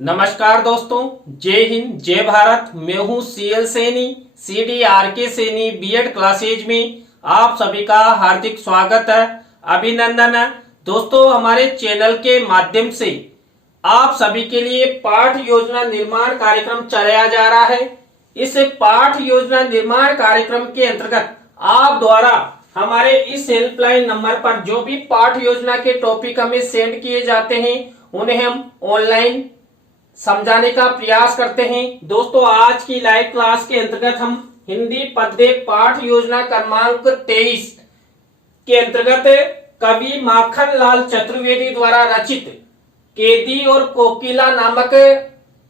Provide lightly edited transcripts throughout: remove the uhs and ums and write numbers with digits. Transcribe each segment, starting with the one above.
नमस्कार दोस्तों, जय हिंद जय भारत। मैं हूं CL Saini, CDRK Saini BEd classes में आप सभी का हार्दिक स्वागत है, अभिनंदन है। दोस्तों, हमारे चैनल के माध्यम से आप सभी के लिए पाठ योजना निर्माण कार्यक्रम चलाया जा रहा है। इस पाठ योजना निर्माण कार्यक्रम के अंतर्गत आप द्वारा हमारे इस हेल्पलाइन नंबर पर जो भी पाठ योजना के टॉपिक हमें सेंड किए जाते हैं उन्हें हम ऑनलाइन समझाने का प्रयास करते हैं। दोस्तों, आज की लाइव क्लास के अंतर्गत हम हिंदी पद्य पाठ योजना क्रमांक 23 के अंतर्गत कवि माखन लाल चतुर्वेदी द्वारा रचित केदी और कोकिला नामक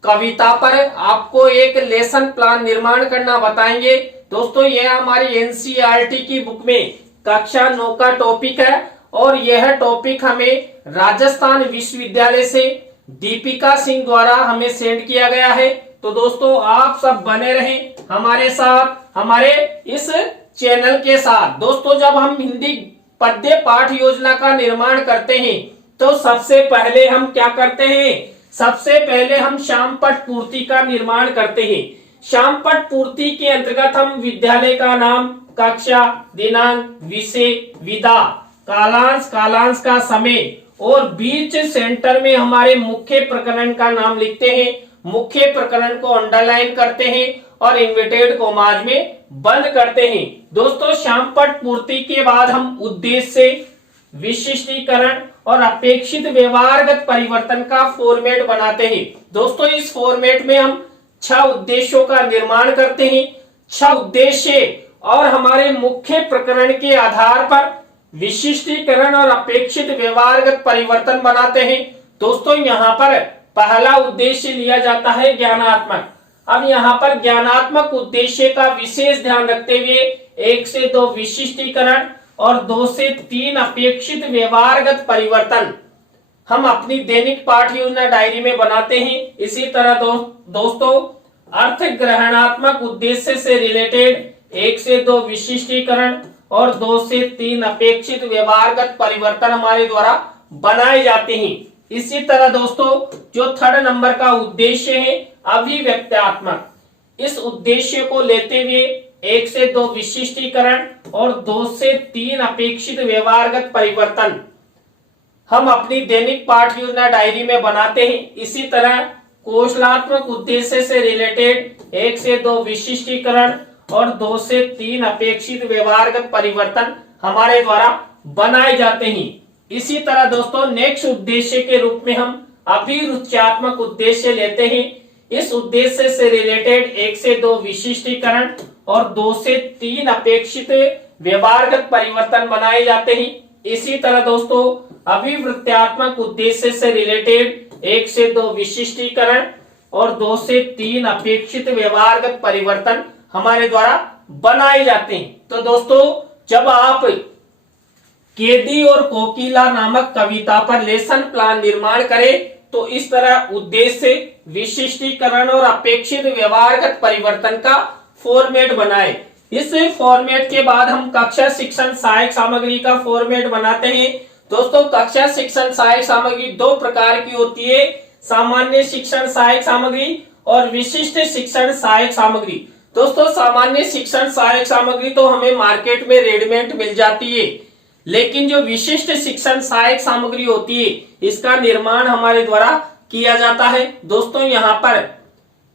कविता पर आपको एक लेसन प्लान निर्माण करना बताएंगे। दोस्तों, यह हमारी NCERT की बुक में कक्षा 9 का टॉपिक है और यह टॉपिक हमें राजस्थान विश्वविद्यालय से दीपिका सिंह द्वारा हमें सेंड किया गया है। तो दोस्तों, आप सब बने रहें हमारे साथ, हमारे इस चैनल के साथ। दोस्तों, जब हम हिंदी पद्य पाठ योजना का निर्माण करते हैं तो सबसे पहले हम क्या करते हैं? सबसे पहले हम श्यामपट पूर्ति का निर्माण करते हैं। श्यामपट पूर्ति के अंतर्गत हम विद्यालय का नाम, कक्षा, दिनांक, विषय, विधा, कालांश का समय और बीच सेंटर में हमारे मुख्य प्रकरण का नाम लिखते हैं। मुख्य प्रकरण को अंडरलाइन करते हैं और इन्वर्टेड कॉमाज में बंद करते हैं। दोस्तों, श्यामपट पूर्ति के बाद हम उद्देश्य, विशिष्टीकरण और अपेक्षित व्यवहारगत परिवर्तन का फॉर्मेट बनाते हैं। दोस्तों, इस फॉर्मेट में हम 6 उद्देश्यों का निर्माण करते हैं। 6 उद्देश्य और हमारे मुख्य प्रकरण के आधार पर विशिष्टीकरण और अपेक्षित व्यवहारगत परिवर्तन बनाते हैं। दोस्तों, यहाँ पर पहला उद्देश्य लिया जाता है ज्ञानात्मक। अब यहाँ पर ज्ञानात्मक उद्देश्य का विशेष ध्यान रखते हुए 1 से 2 विशिष्टीकरण और 2 से 3 अपेक्षित व्यवहारगत परिवर्तन हम अपनी दैनिक पाठ योजना डायरी में बनाते हैं। इसी तरह दोस्तों, अर्थ ग्रहणात्मक उद्देश्य से रिलेटेड 1 से 2 विशिष्टीकरण और 2 से 3 अपेक्षित व्यवहारगत परिवर्तन हमारे द्वारा बनाए जाते हैं। इसी तरह दोस्तों, जो 3rd नंबर का उद्देश्य है अभिव्यक्त्यात्मक, इस उद्देश्य को लेते हुए 1 से 2 विशिष्टीकरण और 2 से 3 अपेक्षित व्यवहारगत परिवर्तन हम अपनी दैनिक पाठ योजना डायरी में बनाते हैं। इसी तरह कौशलात्मक उद्देश्य से रिलेटेड 1 से 2 विशिष्टीकरण और 2 से 3 अपेक्षित व्यवहारगत परिवर्तन हमारे द्वारा बनाए जाते हैं। इसी तरह दोस्तों, नेक्स्ट उद्देश्य के रूप में हम अभिरुच्यात्मक उद्देश्य लेते हैं। इस उद्देश्य से रिलेटेड 1 से 2 विशिष्टीकरण और 2 से 3 अपेक्षित व्यवहारगत परिवर्तन बनाए जाते हैं। इसी तरह दोस्तों, अभिवृत्त्यात्मक उद्देश्य से रिलेटेड 1 से 2 विशिष्टीकरण और 2 से 3 अपेक्षित व्यवहारगत परिवर्तन हमारे द्वारा बनाए जाते हैं। तो दोस्तों, जब आप केदी और कोकिला नामक कविता पर लेसन प्लान निर्माण करें तो इस तरह उद्देश्य, विशिष्टीकरण और अपेक्षित व्यवहारगत परिवर्तन का फॉर्मेट बनाए। इस फॉर्मेट के बाद हम कक्षा शिक्षण सहायक सामग्री का फॉर्मेट बनाते हैं। दोस्तों, कक्षा शिक्षण सहायक सामग्री 2 प्रकार की होती है, सामान्य शिक्षण सहायक सामग्री और विशिष्ट शिक्षण सहायक सामग्री। दोस्तों, सामान्य शिक्षण सहायक सामग्री तो हमें मार्केट में रेडीमेड मिल जाती है, लेकिन जो विशिष्ट शिक्षण सहायक सामग्री होती है इसका निर्माण हमारे द्वारा किया जाता है। दोस्तों, यहाँ पर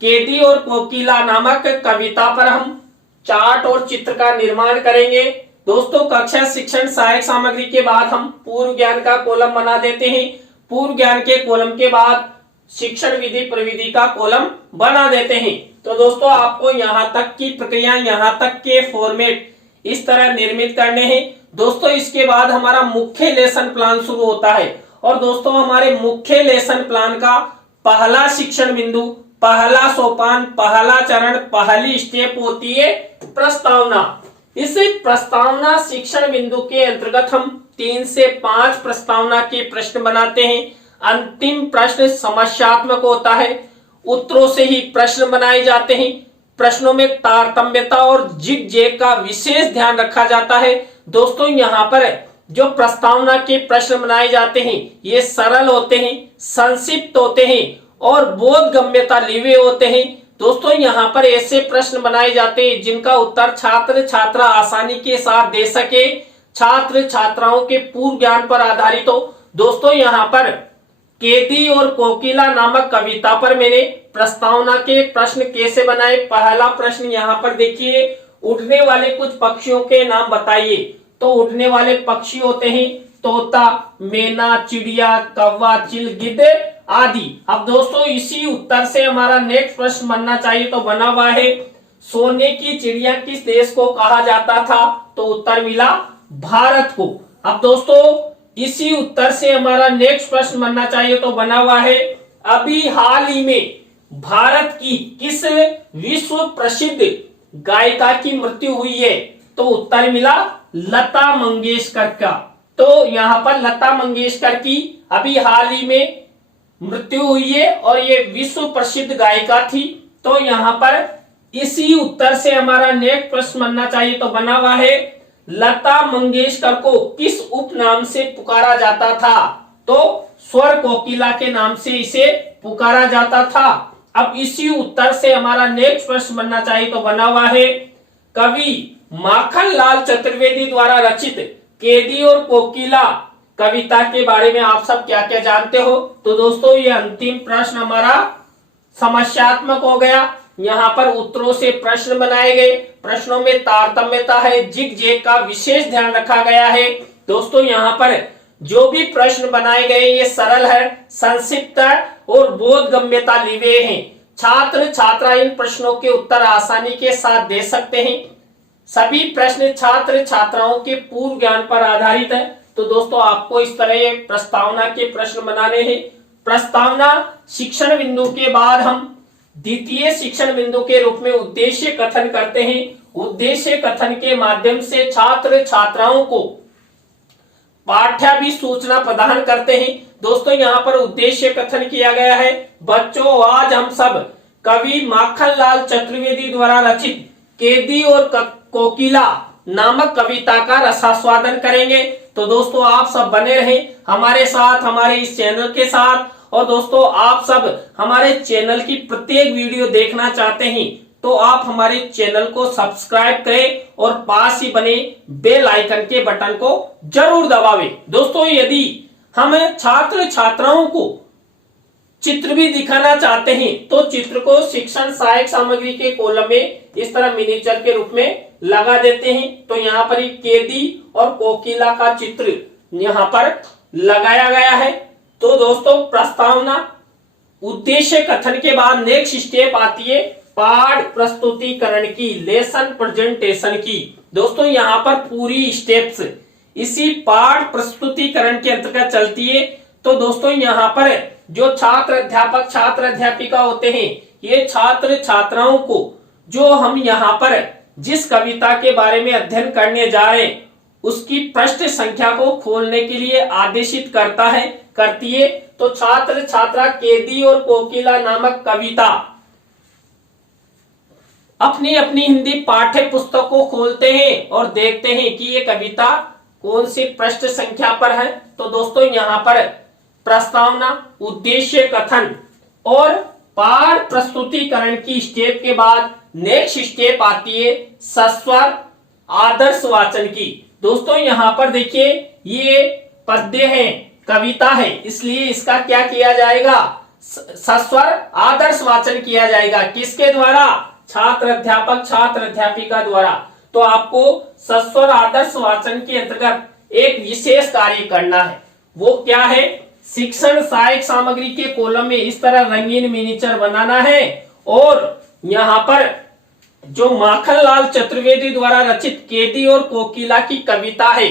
केदी और कोकिला नामक कविता पर हम चार्ट और चित्र का निर्माण करेंगे। दोस्तों, कक्षा शिक्षण सहायक सामग्री के बाद हम पूर्व ज्ञान का कॉलम बना देते हैं। पूर्व ज्ञान के कॉलम के बाद शिक्षण विधि प्रविधि का कॉलम बना देते हैं। तो दोस्तों, आपको यहाँ तक की प्रक्रिया, यहाँ तक के फॉर्मेट इस तरह निर्मित करने हैं। दोस्तों, इसके बाद हमारा मुख्य लेसन प्लान शुरू होता है और दोस्तों, हमारे मुख्य लेसन प्लान का पहला शिक्षण बिंदु, पहला सोपान, पहला चरण, पहली स्टेप होती है प्रस्तावना। इस प्रस्तावना शिक्षण बिंदु के अंतर्गत हम 3 से 5 प्रस्तावना के प्रश्न बनाते हैं। अंतिम प्रश्न समस्यात्मक होता है, उत्तरों से ही प्रश्न बनाए जाते हैं। प्रश्नों में तारतम्यता और जिग जैग का विशेष ध्यान रखा जाता है। दोस्तों, यहाँ पर जो प्रस्तावना के प्रश्न बनाए जाते हैं ये सरल होते हैं, संक्षिप्त होते हैं और बोधगम्यता लिवे होते हैं। दोस्तों यहाँ पर ऐसे प्रश्न बनाए जाते हैं जिनका उत्तर छात्र छात्रा आसानी के साथ दे सके, छात्र छात्राओं के पूर्व ज्ञान पर आधारित हो। दोस्तों यहाँ पर केदी और कोकिला नामक कविता पर मैंने प्रस्तावना के प्रश्न कैसे बनाए। पहला प्रश्न यहाँ पर देखिए, उड़ने वाले कुछ पक्षियों के नाम बताइए। तो उड़ने वाले पक्षी होते हैं तोता, मैना, चिड़िया, कौवा, चिल, गिद्ध आदि। अब दोस्तों इसी उत्तर से हमारा नेक्स्ट प्रश्न बनना चाहिए, तो बना हुआ है सोने की चिड़िया किस देश को कहा जाता था। तो उत्तर मिला भारत को। अब दोस्तों इसी उत्तर से हमारा नेक्स्ट प्रश्न बनना चाहिए, तो बना हुआ है अभी हाल ही में भारत की किस विश्व प्रसिद्ध गायिका की मृत्यु हुई है। तो उत्तर मिला लता मंगेशकर का। तो यहाँ पर लता मंगेशकर की अभी हाल ही में मृत्यु हुई है और ये विश्व प्रसिद्ध गायिका थी। तो यहाँ पर इसी उत्तर से हमारा नेक्स्ट प्रश्न बनना चाहिए, तो बना हुआ है लता मंगेशकर को किस उपनाम से पुकारा जाता था। तो स्वर कोकिला के नाम से इसे पुकारा जाता था। अब इसी उत्तर से हमारा नेक्स्ट प्रश्न बनना चाहिए, तो बना हुआ है कवि माखनलाल चतुर्वेदी द्वारा रचित केदी और कोकिला कविता के बारे में आप सब क्या क्या जानते हो। तो दोस्तों ये अंतिम प्रश्न हमारा समस्यात्मक हो गया। यहाँ पर उत्तरों से प्रश्न बनाए गए, प्रश्नों में तारतम्यता है, जिग जैग का विशेष ध्यान रखा गया है। दोस्तों यहाँ पर जो भी प्रश्न बनाए गए ये सरल है, संक्षिप्त है और बोधगम्यता लिवे हैं। छात्र छात्रा इन प्रश्नों के उत्तर आसानी के साथ दे सकते हैं। सभी प्रश्न छात्र छात्राओं के पूर्व ज्ञान पर आधारित है। तो दोस्तों आपको इस तरह प्रस्तावना के प्रश्न बनाने हैं। प्रस्तावना शिक्षण बिंदु के बाद हम द्वितीय शिक्षण बिंदु के रूप में उद्देश्य कथन करते हैं। उद्देश्य कथन के माध्यम से छात्र छात्राओं को पाठ्याभिसूचना प्रदान करते हैं। दोस्तों यहाँ पर उद्देश्य कथन किया गया है, बच्चों आज हम सब कवि माखनलाल चतुर्वेदी द्वारा रचित केदी और कोकिला नामक कविता का रसास्वादन करेंगे। तो दोस्तों आप सब बने रहें हमारे साथ, हमारे इस चैनल के साथ। और दोस्तों आप सब हमारे चैनल की प्रत्येक वीडियो देखना चाहते हैं तो आप हमारे चैनल को सब्सक्राइब करें और पास ही बने बेल आइकन के बटन को जरूर दबावें। दोस्तों यदि हम छात्र छात्राओं को चित्र भी दिखाना चाहते हैं तो चित्र को शिक्षण सहायक सामग्री के कॉलम में इस तरह मिनिएचर के रूप में लगा देते हैं। तो यहाँ पर केदी और कोकिला का चित्र यहाँ पर लगाया गया है। तो दोस्तों प्रस्तावना उद्देश्य कथन के बाद नेक्स्ट स्टेप आती है पाठ प्रस्तुतिकरण की, लेसन प्रेजेंटेशन की। दोस्तों यहाँ पर पूरी स्टेप्स इसी पाठ प्रस्तुतिकरण के अंतर्गत चलती है। तो दोस्तों यहाँ पर जो छात्र अध्यापक छात्र अध्यापिका होते हैं ये छात्र छात्राओं को जो हम यहाँ पर जिस कविता के बारे में अध्ययन करने जा रहे हैं उसकी पृष्ठ संख्या को खोलने के लिए आदेशित करती है। तो छात्र छात्रा केदी और कोकिला नामक कविता अपनी अपनी हिंदी पाठ्य पुस्तक को खोलते हैं और देखते हैं कि ये कविता कौन सी पृष्ठ संख्या पर है। तो दोस्तों यहाँ पर प्रस्तावना उद्देश्य कथन और पाठ प्रस्तुतिकरण की स्टेप के बाद नेक्स्ट स्टेप आती है सस्वर आदर्श वाचन की। दोस्तों यहाँ पर देखिए ये पद्य है, कविता है, इसलिए इसका क्या किया जाएगा, सस्वर आदर्श वाचन किया जाएगा। किसके द्वारा, छात्र अध्यापक छात्र अध्यापिका द्वारा। तो आपको सस्वर आदर्श वाचन के अंतर्गत एक विशेष कार्य करना है। वो क्या है, शिक्षण सहायक सामग्री के कॉलम में इस तरह रंगीन मिनिएचर बनाना है और यहाँ पर जो माखनलाल चतुर्वेदी द्वारा रचित केदी और कोकिला की कविता है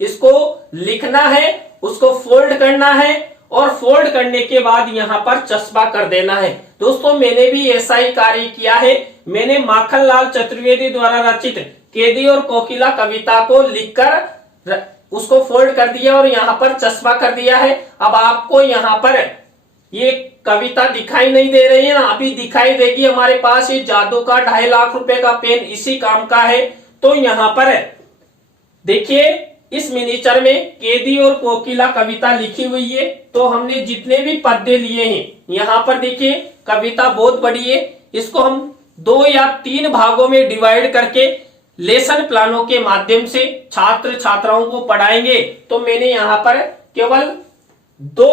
इसको लिखना है, उसको फोल्ड करना है और फोल्ड करने के बाद यहाँ पर चस्पा कर देना है। दोस्तों मैंने भी ऐसा ही कार्य किया है। मैंने माखनलाल चतुर्वेदी द्वारा रचित केदी और कोकिला कविता को लिखकर उसको फोल्ड कर दिया और यहाँ पर चस्पा कर दिया है। अब आपको यहाँ पर ये कविता दिखाई नहीं दे रही है ना, अभी दिखाई देगी। हमारे पास ये जादू का 2.5 लाख रुपए का पेन इसी काम का है। तो यहाँ पर देखिए इस मिनिएचर में केदी और कोकिला कविता लिखी हुई है। तो हमने जितने भी पद्य लिए हैं यहाँ पर देखिए कविता बहुत बड़ी है, इसको हम 2 या 3 भागों में डिवाइड करके लेसन प्लानों के माध्यम से छात्र छात्राओं को पढ़ाएंगे। तो मैंने यहाँ पर केवल 2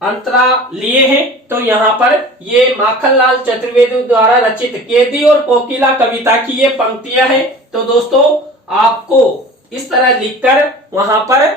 अंतरा लिए हैं। तो यहाँ पर ये माखनलाल चतुर्वेदी द्वारा रचित केदी और कोकिला कविता की ये पंक्तियां हैं। तो दोस्तों आपको इस तरह लिखकर वहां पर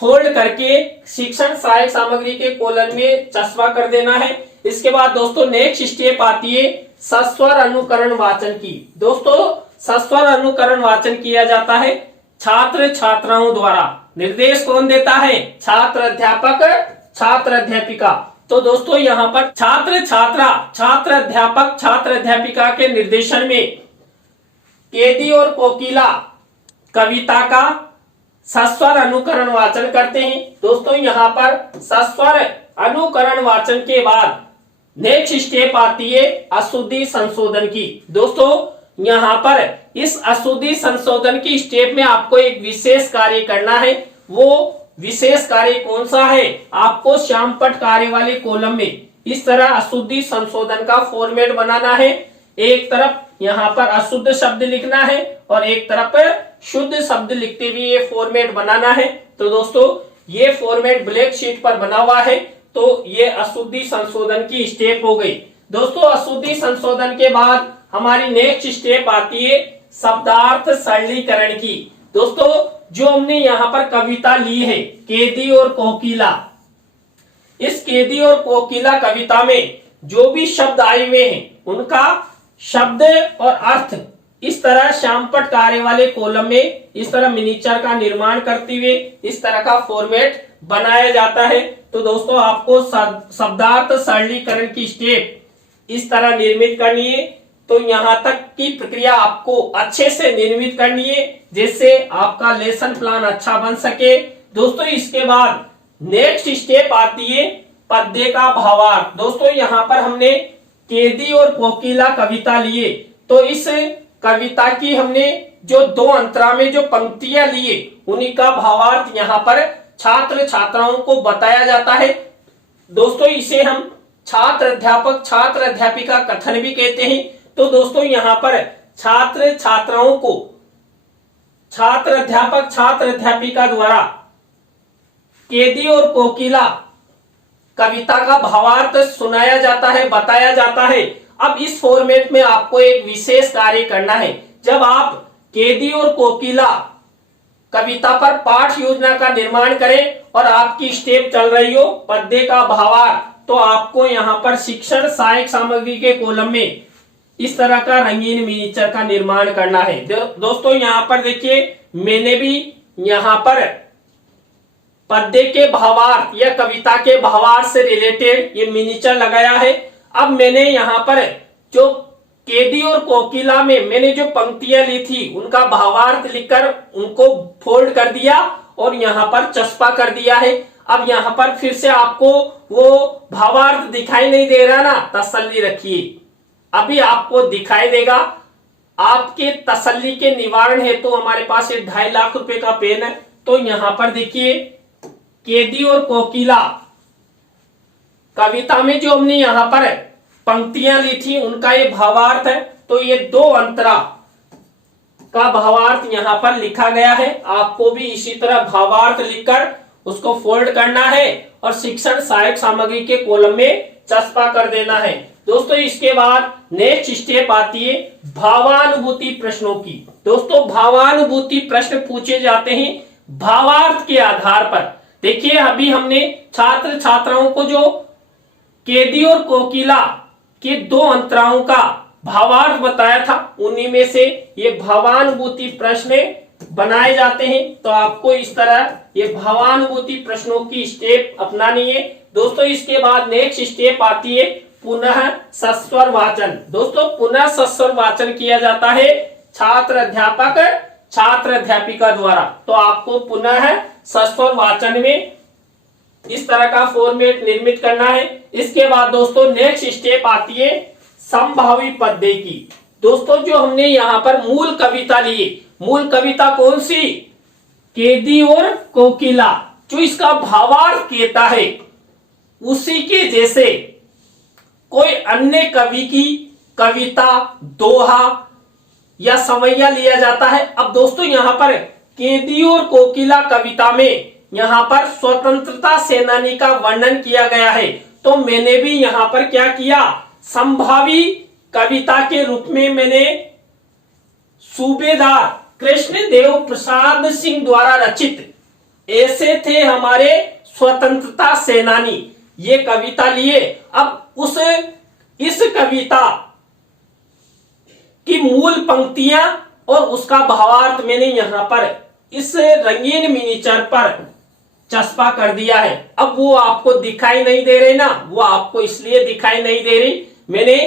फोल्ड करके शिक्षण सहायक सामग्री के कॉलम में चस्पा कर देना है। इसके बाद दोस्तों नेक्स्ट स्टेप आती है सस्वर अनुकरण वाचन की। दोस्तों सस्वर अनुकरण वाचन किया जाता है छात्र छात्राओं द्वारा। निर्देश कौन देता है? छात्र अध्यापक छात्र अध्यापिका। तो दोस्तों यहाँ पर छात्र छात्रा छात्र अध्यापक छात्र अध्यापिका के निर्देशन में केदी और कोकिला कविता का सस्वर अनुकरण वाचन करते हैं। दोस्तों यहाँ पर सस्वर अनुकरण वाचन के बाद नेक्स्ट स्टेप आती है अशुद्धि संशोधन की। दोस्तों यहाँ पर इस अशुद्धि संशोधन की स्टेप में आपको एक विशेष कार्य करना है। वो विशेष कार्य कौन सा है? आपको श्यामपट्ट कार्य वाले कॉलम में इस तरह अशुद्धि संशोधन का फॉर्मेट बनाना है। एक तरफ यहाँ पर अशुद्ध शब्द लिखना है और एक तरफ शुद्ध शब्द लिखते हुए ये फॉर्मेट बनाना है। तो दोस्तों ये फॉर्मेट ब्लैक शीट पर बना हुआ है। तो ये अशुद्धि संशोधन की स्टेप हो गई। दोस्तों अशुद्धि संशोधन के बाद हमारी नेक्स्ट स्टेप आती है शब्दार्थ सरलीकरण की। दोस्तों जो हमने यहाँ पर कविता ली है केदी और कोकिला, इस केदी और कोकिला कविता में जो भी शब्द आए हुए हैं उनका शब्द और अर्थ इस तरह श्यामपट्ट कार्य वाले कॉलम में इस तरह मिनिएचर का निर्माण करते हुए इस तरह का फॉर्मेट बनाया जाता है। तो दोस्तों आपको शब्दार्थ सरलीकरण की स्टेप इस तरह निर्मित करनी है। तो यहाँ तक की प्रक्रिया आपको अच्छे से निर्मित करनी है जिससे आपका लेसन प्लान अच्छा बन सके। दोस्तों इसके बाद नेक्स्ट स्टेप आती है पद्य का भावार्थ। दोस्तों यहाँ पर हमने केदी और कोकिला कविता लिए, तो इस कविता की हमने जो 2 अंतरा में जो पंक्तियां लिए उन्हीं का भावार्थ यहाँ पर छात्र छात्राओं को बताया जाता है। दोस्तों इसे हम छात्र अध्यापक छात्र अध्यापिका कथन भी कहते हैं। तो दोस्तों यहाँ पर छात्र छात्राओं को छात्र अध्यापक छात्र अध्यापिका द्वारा केदी और कोकिला कविता का भावार्थ सुनाया जाता है, बताया जाता है। अब इस फॉर्मेट में आपको एक विशेष कार्य करना है। जब आप केदी और कोकिला कविता पर पाठ योजना का निर्माण करें और आपकी स्टेप चल रही हो पद्य का भावार्थ, तो आपको यहाँ पर शिक्षण सहायक सामग्री के कॉलम में इस तरह का रंगीन मिनिएचर का निर्माण करना है। दोस्तों यहाँ पर देखिए मैंने भी यहाँ पर पद्य के भावार्थ या कविता के भावार्थ से रिलेटेड ये मिनिएचर लगाया है। अब मैंने यहाँ पर जो केदी और कोकिला में मैंने जो पंक्तियां ली थी उनका भावार्थ लिखकर उनको फोल्ड कर दिया और यहाँ पर चस्पा कर दिया है। अब यहाँ पर फिर से आपको वो भावार्थ दिखाई नहीं दे रहा ना, तसल्ली रखिए, अभी आपको दिखाई देगा। आपके तसल्ली के निवारण हेतु तो हमारे पास ये 2.5 लाख रुपए का पेन है। तो यहाँ पर देखिए केदी और कोकिला कविता में जो हमने यहाँ पर पंक्तियां ली थी उनका ये भावार्थ है। तो ये 2 अंतरा का भावार्थ यहाँ पर लिखा गया है। आपको भी इसी तरह भावार्थ लिखकर उसको फोल्ड करना है और शिक्षण सहायक सामग्री के कॉलम में चस्पा कर देना है। दोस्तों इसके बाद नेक्स्ट स्टेप आती है भावानुभूति प्रश्नों की। दोस्तों भावानुभूति प्रश्न पूछे जाते हैं भावार्थ के आधार पर। देखिए अभी हमने छात्र छात्राओं को जो केदी और कोकिला के 2 अंतराओं का भावार्थ बताया था उन्हीं में से ये भावानुभूति प्रश्न बनाए जाते हैं। तो आपको इस तरह ये भावानुभूति प्रश्नों की स्टेप अपनानी है। दोस्तों इसके बाद नेक्स्ट स्टेप आती है पुनः सस्वर वाचन। दोस्तों पुनः सस्वर वाचन किया जाता है छात्र अध्यापक छात्र अध्यापिका द्वारा। तो आपको पुनः सस्वर वाचन में इस तरह का फॉर्मेट निर्मित करना है। इसके बाद दोस्तों नेक्स्ट स्टेप आती है संभावी पद्य की। दोस्तों जो हमने यहाँ पर मूल कविता ली, मूल कविता कौन सी? केदी और कोकिला, जो इसका भावार्थ कहता है उसी के जैसे कोई अन्य कवि की कविता, दोहा या सवैया लिया जाता है। अब दोस्तों यहां पर केदी और कोकिला कविता में यहां पर स्वतंत्रता सेनानी का वर्णन किया गया है, तो मैंने भी यहां पर क्या किया, संभावी कविता के रूप में मैंने सूबेदार कृष्णदेव प्रसाद सिंह द्वारा रचित ऐसे थे हमारे स्वतंत्रता सेनानी, ये कविता लिए। अब इस कविता की मूल पंक्तियां और उसका भावार्थ मैंने यहां पर इस रंगीन मिनीचर पर चस्पा कर दिया है। अब वो आपको दिखाई नहीं दे रही ना, वो आपको इसलिए दिखाई नहीं दे रही, मैंने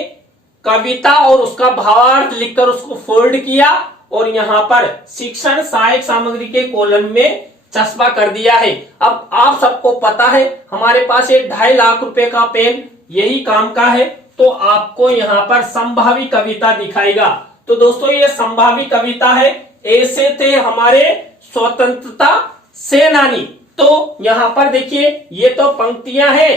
कविता और उसका भावार्थ लिखकर उसको फोल्ड किया और यहां पर शिक्षण सहायक सामग्री के कॉलम में चस्पा कर दिया है। अब आप सबको पता है हमारे पास एक 2.5 लाख रुपए का पेन यही काम का है, तो आपको यहां पर संभावी कविता दिखाएगा। तो दोस्तों ये संभावी कविता है, ऐसे थे हमारे स्वतंत्रता सेनानी। तो यहां पर देखिए ये तो पंक्तियां हैं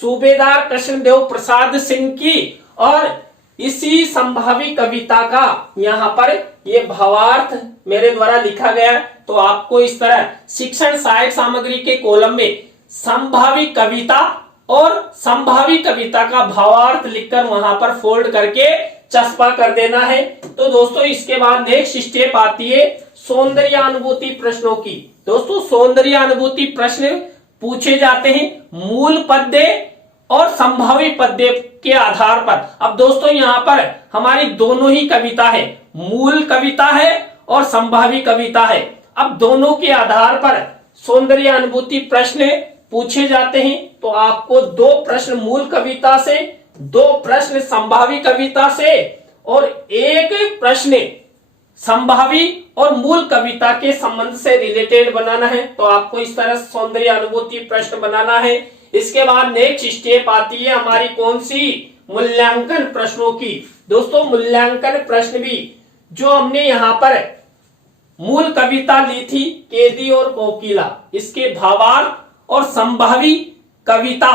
सूबेदार कृष्णदेव प्रसाद सिंह की, और इसी संभावी कविता का यहां पर ये भावार्थ मेरे द्वारा लिखा गया। तो आपको इस तरह शिक्षण सहायक सामग्री के कॉलम में संभावी कविता और संभावी कविता का भावार्थ लिखकर वहां पर फोल्ड करके चस्पा कर देना है। तो दोस्तों इसके बाद नेक्स्ट स्टेप आती है सौंदर्यानुभूति प्रश्नों की। दोस्तों सौंदर्यानुभूति प्रश्न पूछे जाते हैं मूल पद्य और संभावी पद्य के आधार पर। अब दोस्तों यहां पर हमारी दोनों ही कविता है, मूल कविता है और संभावी कविता है। अब दोनों के आधार पर सौंदर्यानुभूति प्रश्न पूछे जाते हैं। तो आपको 2 प्रश्न मूल कविता से, 2 प्रश्न संभावी कविता से और 1 प्रश्न संभावी और मूल कविता के संबंध से रिलेटेड बनाना है। तो आपको इस तरह सौंदर्यानुभूति प्रश्न बनाना है। इसके बाद नेक्स्ट स्टेप आती है हमारी कौन सी, मूल्यांकन प्रश्नों की। दोस्तों मूल्यांकन प्रश्न भी जो हमने यहां पर मूल कविता ली थी केदी और कोकिला, इसके भावार्थ और संभावी कविता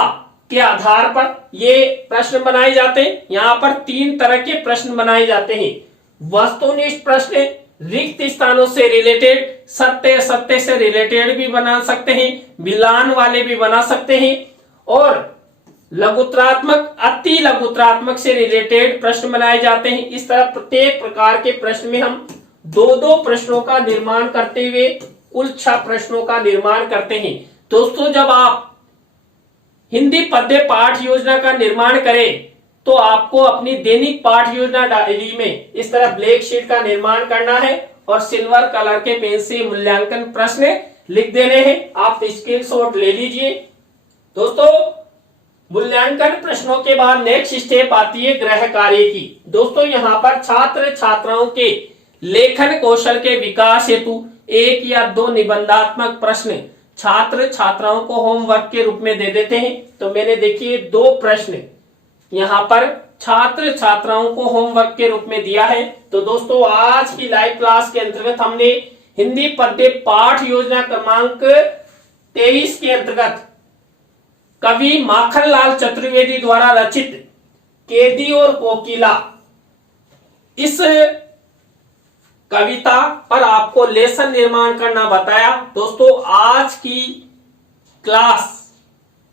के आधार पर ये प्रश्न बनाए जाते हैं। यहां पर 3 तरह के प्रश्न बनाए जाते हैं, वस्तुनिष्ठ प्रश्न, रिक्त स्थानों से रिलेटेड, सत्य असत्य से रिलेटेड भी बना सकते हैं, मिलान वाले भी बना सकते हैं, और लघुत्रात्मक, अति लघुत्रात्मक से रिलेटेड प्रश्न बनाए जाते हैं। इस तरह प्रत्येक प्रकार के प्रश्न में हम 2-2 प्रश्नों का निर्माण करते हुए कुल 6 प्रश्नों का निर्माण करते हैं। दोस्तों जब आप हिंदी पद्य पाठ योजना का निर्माण करें तो आपको अपनी दैनिक पाठ योजना डायरी में इस तरह ब्लैक शीट का निर्माण करना है और सिल्वर कलर के पेन से मूल्यांकन प्रश्न लिख देने हैं। आप स्क्रीनशॉट ले लीजिए। दोस्तों मूल्यांकन प्रश्नों के बाद नेक्स्ट स्टेप आती है गृह कार्य की। दोस्तों यहाँ पर छात्र छात्राओं के लेखन कौशल के विकास हेतु 1 या 2 निबंधात्मक प्रश्न छात्र छात्राओं को होमवर्क के रूप में दे देते हैं। तो मैंने देखिए 2 प्रश्न यहाँ पर छात्र छात्राओं को होमवर्क के रूप में दिया है। तो दोस्तों आज की लाइव क्लास के अंतर्गत हमने हिंदी पद्य पाठ योजना क्रमांक 23 के अंतर्गत कवि माखनलाल चतुर्वेदी द्वारा रचित केदी और कोकिला इस कविता पर आपको लेसन निर्माण करना बताया। दोस्तों आज की क्लास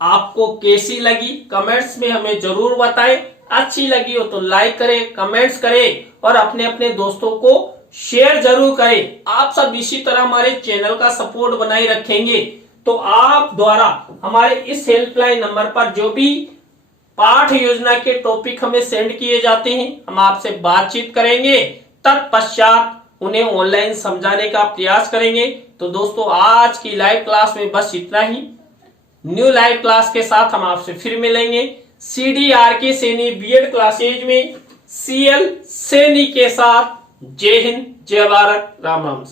आपको कैसी लगी कमेंट्स में हमें जरूर बताएं। अच्छी लगी हो तो लाइक करें, कमेंट्स करें और अपने अपने दोस्तों को शेयर जरूर करें। आप सब इसी तरह हमारे चैनल का सपोर्ट बनाए रखेंगे तो आप द्वारा हमारे इस हेल्पलाइन नंबर पर जो भी पाठ योजना के टॉपिक हमें सेंड किए जाते हैं हम आपसे बातचीत करेंगे, तत्पश्चात उन्हें ऑनलाइन समझाने का प्रयास करेंगे। तो दोस्तों आज की लाइव क्लास में बस इतना ही। न्यू लाइव क्लास के साथ हम आपसे फिर मिलेंगे CDRK सैनी बीएड क्लासेज में CL सैनी के साथ। जय हिंद, जय भारत, राम राम।